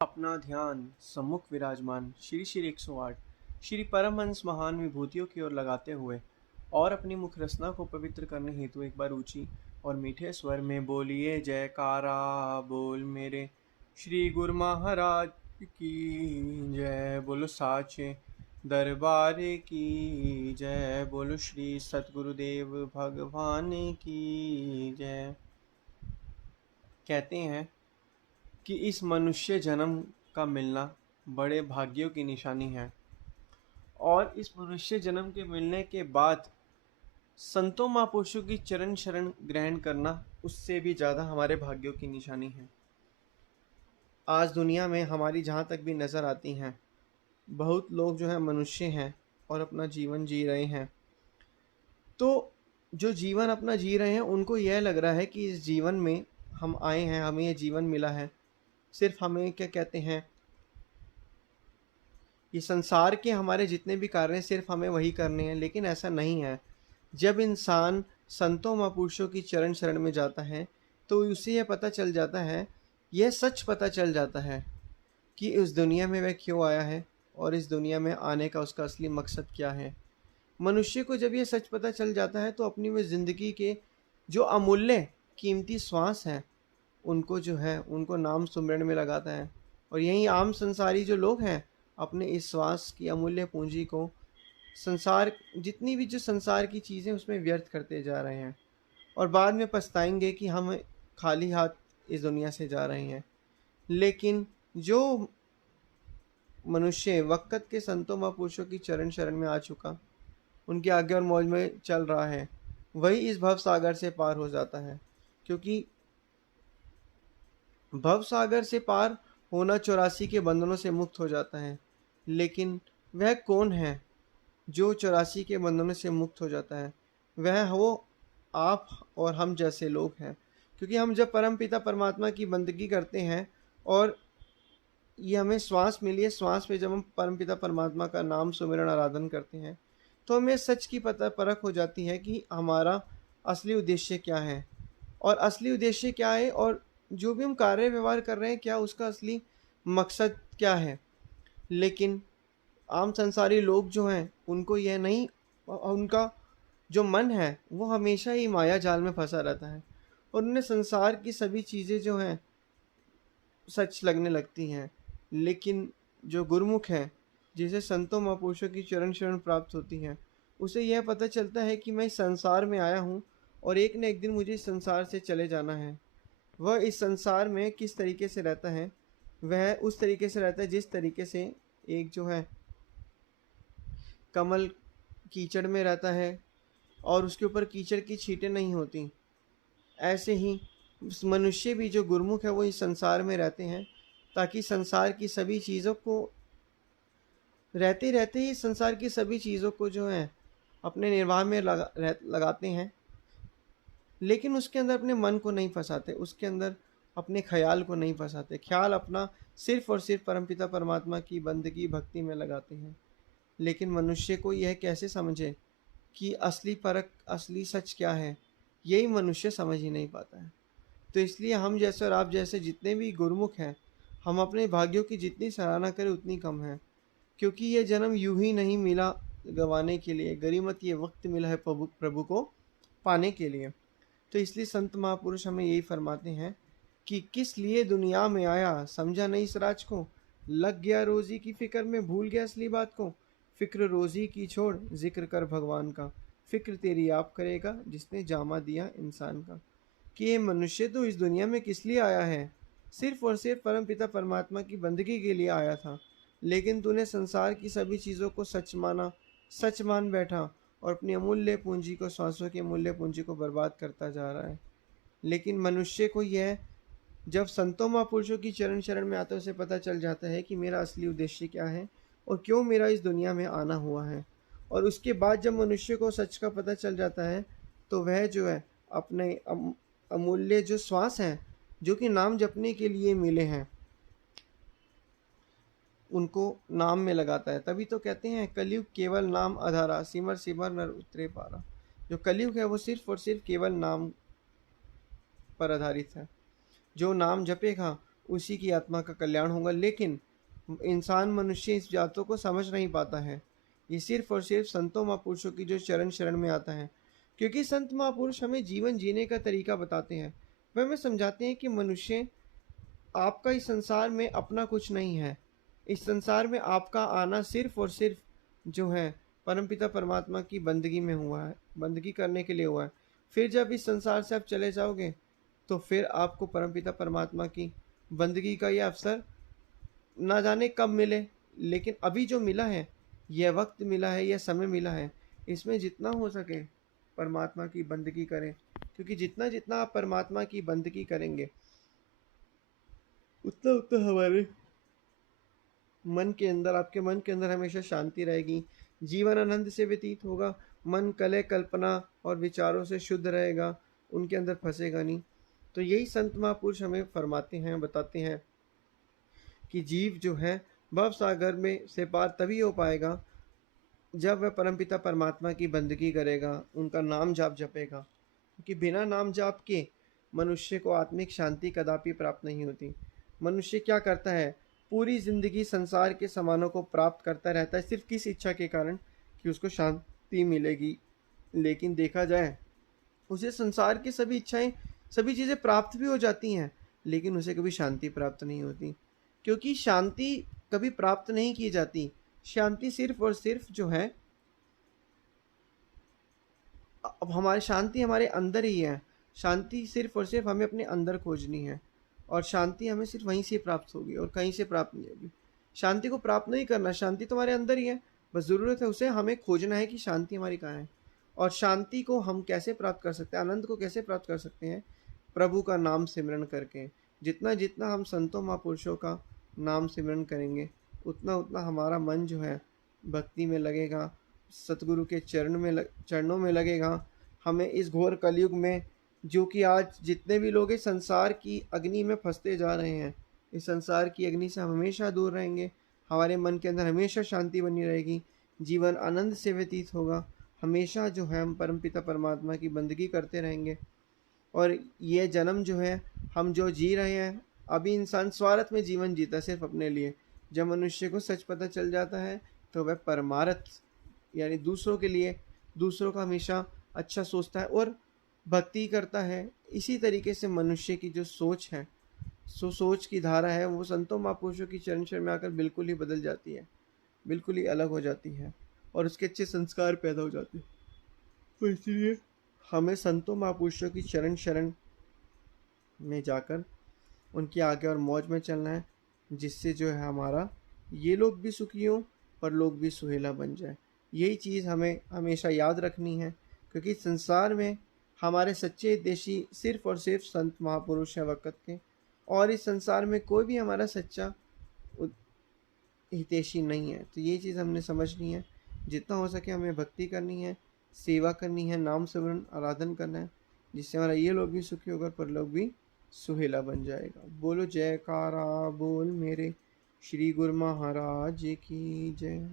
अपना ध्यान सम्मुख विराजमान श्री श्री 108 श्री परमहंस महान विभूतियों की ओर लगाते हुए और अपनी मुख रसना को पवित्र करने हेतु एक बार ऊंची और मीठे स्वर में बोलिए जयकारा बोल मेरे श्री गुरु महाराज की जय। बोलो साचे दरबार की जय। बोलो श्री सतगुरुदेव भगवान की जय। कहते हैं कि इस मनुष्य जन्म का मिलना बड़े भाग्यों की निशानी है और इस मनुष्य जन्म के मिलने के बाद संतों महापुरुषों की चरण शरण ग्रहण करना उससे भी ज़्यादा हमारे भाग्यों की निशानी है। आज दुनिया में हमारी जहाँ तक भी नज़र आती हैं, बहुत लोग जो है मनुष्य हैं और अपना जीवन जी रहे हैं। तो जो जीवन अपना जी रहे हैं उनको यह लग रहा है कि इस जीवन में हम आए हैं, हमें ये जीवन मिला है, सिर्फ हमें क्या कहते हैं, ये संसार के हमारे जितने भी कार्य हैं सिर्फ हमें वही करने हैं। लेकिन ऐसा नहीं है। जब इंसान संतों महापुरुषों की चरण शरण में जाता है तो उसे यह पता चल जाता है, यह सच पता चल जाता है कि इस दुनिया में वह क्यों आया है और इस दुनिया में आने का उसका असली मकसद क्या है। मनुष्य को जब यह सच पता चल जाता है तो अपनी वह ज़िंदगी के जो अमूल्य कीमती श्वास हैं उनको जो है उनको नाम सुमिरन में लगाता है। और यही आम संसारी जो लोग हैं अपने इस श्वास की अमूल्य पूंजी को संसार जितनी भी जो संसार की चीज़ें उसमें व्यर्थ करते जा रहे हैं और बाद में पछताएंगे कि हम खाली हाथ इस दुनिया से जा रहे हैं। लेकिन जो मनुष्य वक़्त के संतों महापुरुषों की चरण शरण में आ चुका, उनकी आज्ञा और मौज में चल रहा है, वही इस भव सागर से पार हो जाता है। क्योंकि भव सागर से पार होना 84 के बंधनों से मुक्त हो जाता है। लेकिन वह कौन है जो 84 के बंधनों से मुक्त हो जाता है? वह वो आप और हम जैसे लोग हैं। क्योंकि हम जब परम पिता परमात्मा की बंदगी करते हैं और ये हमें श्वास मिली है, श्वास पे जब हम परम पिता परमात्मा का नाम सुमिरन आराधन करते हैं तो हमें सच की पता परख हो जाती है कि हमारा असली उद्देश्य क्या है और असली उद्देश्य क्या है और जो भी हम कार्य व्यवहार कर रहे हैं क्या उसका असली मकसद क्या है। लेकिन आम संसारी लोग जो हैं उनको यह नहीं, उनका जो मन है वो हमेशा ही माया जाल में फंसा रहता है और उन्हें संसार की सभी चीज़ें जो हैं सच लगने लगती हैं। लेकिन जो गुरुमुख है, जिसे संतों महापुरुषों की चरण शरण प्राप्त होती है, उसे यह पता चलता है कि मैं इस संसार में आया हूँ और एक न एक दिन मुझे इस संसार से चले जाना है। वह इस संसार में किस तरीके से रहता है, वह उस तरीके से रहता है जिस तरीके से एक जो है कमल कीचड़ में रहता है और उसके ऊपर कीचड़ की छींटें नहीं होती। ऐसे ही मनुष्य भी जो गुरुमुख है वो इस संसार में रहते हैं ताकि संसार की सभी चीज़ों को रहते रहते ही संसार की सभी चीज़ों को जो है अपने निर्वाह में लगाते हैं। लेकिन उसके अंदर अपने मन को नहीं फंसाते, उसके अंदर अपने ख्याल को नहीं फंसाते। ख्याल अपना सिर्फ और सिर्फ परमपिता परमात्मा की बंदगी भक्ति में लगाते हैं। लेकिन मनुष्य को यह कैसे समझे कि असली परख असली सच क्या है, यही मनुष्य समझ ही नहीं पाता है। तो इसलिए हम जैसे और आप जैसे जितने भी गुरुमुख हैं, हम अपने भाग्यों की जितनी सराहना करें उतनी कम है। क्योंकि ये जन्म यूं ही नहीं मिला गंवाने के लिए, गरीमत ये वक्त मिला है प्रभु प्रभु को पाने के लिए। तो इसलिए संत महापुरुष हमें यही फरमाते हैं कि किस लिए दुनिया में आया समझा नहीं इस राज को, लग गया रोजी की फिक्र में भूल गया असली बात को। फिक्र रोजी की छोड़ जिक्र कर भगवान का, फिक्र तेरी आप करेगा जिसने जामा दिया इंसान का। कि ये मनुष्य तो इस दुनिया में किस लिए आया है, सिर्फ और सिर्फ परम पिता परमात्मा की बंदगी के लिए आया था। लेकिन तूने संसार की सभी चीज़ों को सच माना, सच मान बैठा और अपनी अमूल्य पूंजी को, सांसों की अमूल्य पूंजी को बर्बाद करता जा रहा है। लेकिन मनुष्य को यह जब संतों महापुरुषों की चरण शरण में आता है उसे पता चल जाता है कि मेरा असली उद्देश्य क्या है और क्यों मेरा इस दुनिया में आना हुआ है। और उसके बाद जब मनुष्य को सच का पता चल जाता है तो वह जो है अपने अमूल्य जो श्वास हैं जो कि नाम जपने के लिए मिले हैं उनको नाम में लगाता है। तभी तो कहते हैं कलयुग केवल नाम आधारा, सिमर सिमर नर उतरे पारा। जो कलयुग है वो सिर्फ और सिर्फ केवल नाम पर आधारित है। जो नाम जपेगा उसी की आत्मा का कल्याण होगा। लेकिन इंसान मनुष्य इस बातों को समझ नहीं पाता है। ये सिर्फ और सिर्फ संतों महापुरुषों की जो चरण शरण में आता है, क्योंकि संत महापुरुष हमें जीवन जीने का तरीका बताते हैं। वह हमें समझाते हैं कि मनुष्य, आपका इस संसार में अपना कुछ नहीं है। इस संसार में आपका आना सिर्फ और सिर्फ जो है परमपिता परमात्मा की बंदगी में हुआ है, बंदगी करने के लिए हुआ है। फिर जब इस संसार से आप चले जाओगे तो फिर आपको परमपिता परमात्मा की बंदगी का यह अवसर ना जाने कब मिले, लेकिन अभी जो मिला है, यह वक्त मिला है, यह समय मिला है, इसमें जितना हो सके परमात्मा की बंदगी करें। क्योंकि जितना जितना आप परमात्मा की बंदगी करेंगे, उतना उतना हमारे मन के अंदर, आपके मन के अंदर हमेशा शांति रहेगी। जीवन आनंद से व्यतीत होगा। मन कलह कल्पना और विचारों से शुद्ध रहेगा, उनके अंदर फंसेगा नहीं। तो यही संत महापुरुष हमें फरमाते हैं, बताते हैं कि जीव जो है भव सागर में से पार तभी हो पाएगा जब वह परमपिता परमात्मा की बंदगी करेगा, उनका नाम जाप जपेगा। क्योंकि बिना नाम जाप के मनुष्य को आत्मिक शांति कदापि प्राप्त नहीं होती। मनुष्य क्या करता है, पूरी जिंदगी संसार के सामानों को प्राप्त करता रहता है, सिर्फ किस इच्छा के कारण कि उसको शांति मिलेगी। लेकिन देखा जाए, उसे संसार की सभी इच्छाएं, सभी चीज़ें प्राप्त भी हो जाती हैं, लेकिन उसे कभी शांति प्राप्त नहीं होती। क्योंकि शांति कभी प्राप्त नहीं की जाती। शांति सिर्फ और सिर्फ जो है, अब हमारी शांति हमारे अंदर ही है। शांति सिर्फ और सिर्फ हमें अपने अंदर खोजनी है, और शांति हमें सिर्फ वहीं से प्राप्त होगी और कहीं से प्राप्त नहीं होगी। शांति को प्राप्त नहीं करना, शांति तो हमारे अंदर ही है, बस ज़रूरत है उसे हमें खोजना है कि शांति हमारी कहाँ है। और शांति को हम कैसे प्राप्त कर सकते हैं, आनंद को कैसे प्राप्त कर सकते हैं, प्रभु का नाम सिमरन करके। जितना जितना हम संतों महापुरुषों का नाम सिमरन करेंगे, उतना उतना हमारा मन जो है भक्ति में लगेगा, सतगुरु के चरणों में लगेगा। हमें इस घोर कलयुग में, जो कि आज जितने भी लोग इस संसार की अग्नि में फंसते जा रहे हैं, इस संसार की अग्नि से हम हमेशा दूर रहेंगे। हमारे मन के अंदर हमेशा शांति बनी रहेगी, जीवन आनंद से व्यतीत होगा। हमेशा जो है हम परमपिता परमात्मा की बंदगी करते रहेंगे। और ये जन्म जो है हम जो जी रहे हैं, अभी इंसान स्वार्थ में जीवन जीता है, सिर्फ अपने लिए। जब मनुष्य को सच पता चल जाता है तो वह परमार्थ यानी दूसरों के लिए, दूसरों का हमेशा अच्छा सोचता है और भक्ति करता है। इसी तरीके से मनुष्य की जो सोच है, सोच की धारा है, वो संतों महापुरुषों की चरण शरण में आकर बिल्कुल ही बदल जाती है, बिल्कुल ही अलग हो जाती है, और उसके अच्छे संस्कार पैदा हो जाते हैं। तो इसलिए हमें संतों महापुरुषों की चरण शरण में जाकर उनकी आगे और मौज में चलना है, जिससे जो है हमारा ये लोग भी सुखी हों और लोग भी सुहेला बन जाए। यही चीज़ हमें हमेशा याद रखनी है, क्योंकि संसार में हमारे सच्चे हितैषी सिर्फ और सिर्फ संत महापुरुष हैं वक़्त के, और इस संसार में कोई भी हमारा सच्चा हितैषी नहीं है। तो ये चीज़ हमने समझनी है। जितना हो सके हमें भक्ति करनी है, सेवा करनी है, नाम सिमरन आराधन करना है, जिससे हमारा ये लोग भी सुखी होगा, पर लोग भी सुहेला बन जाएगा। बोलो जयकारा बोल मेरे श्री गुरु महाराज की जय।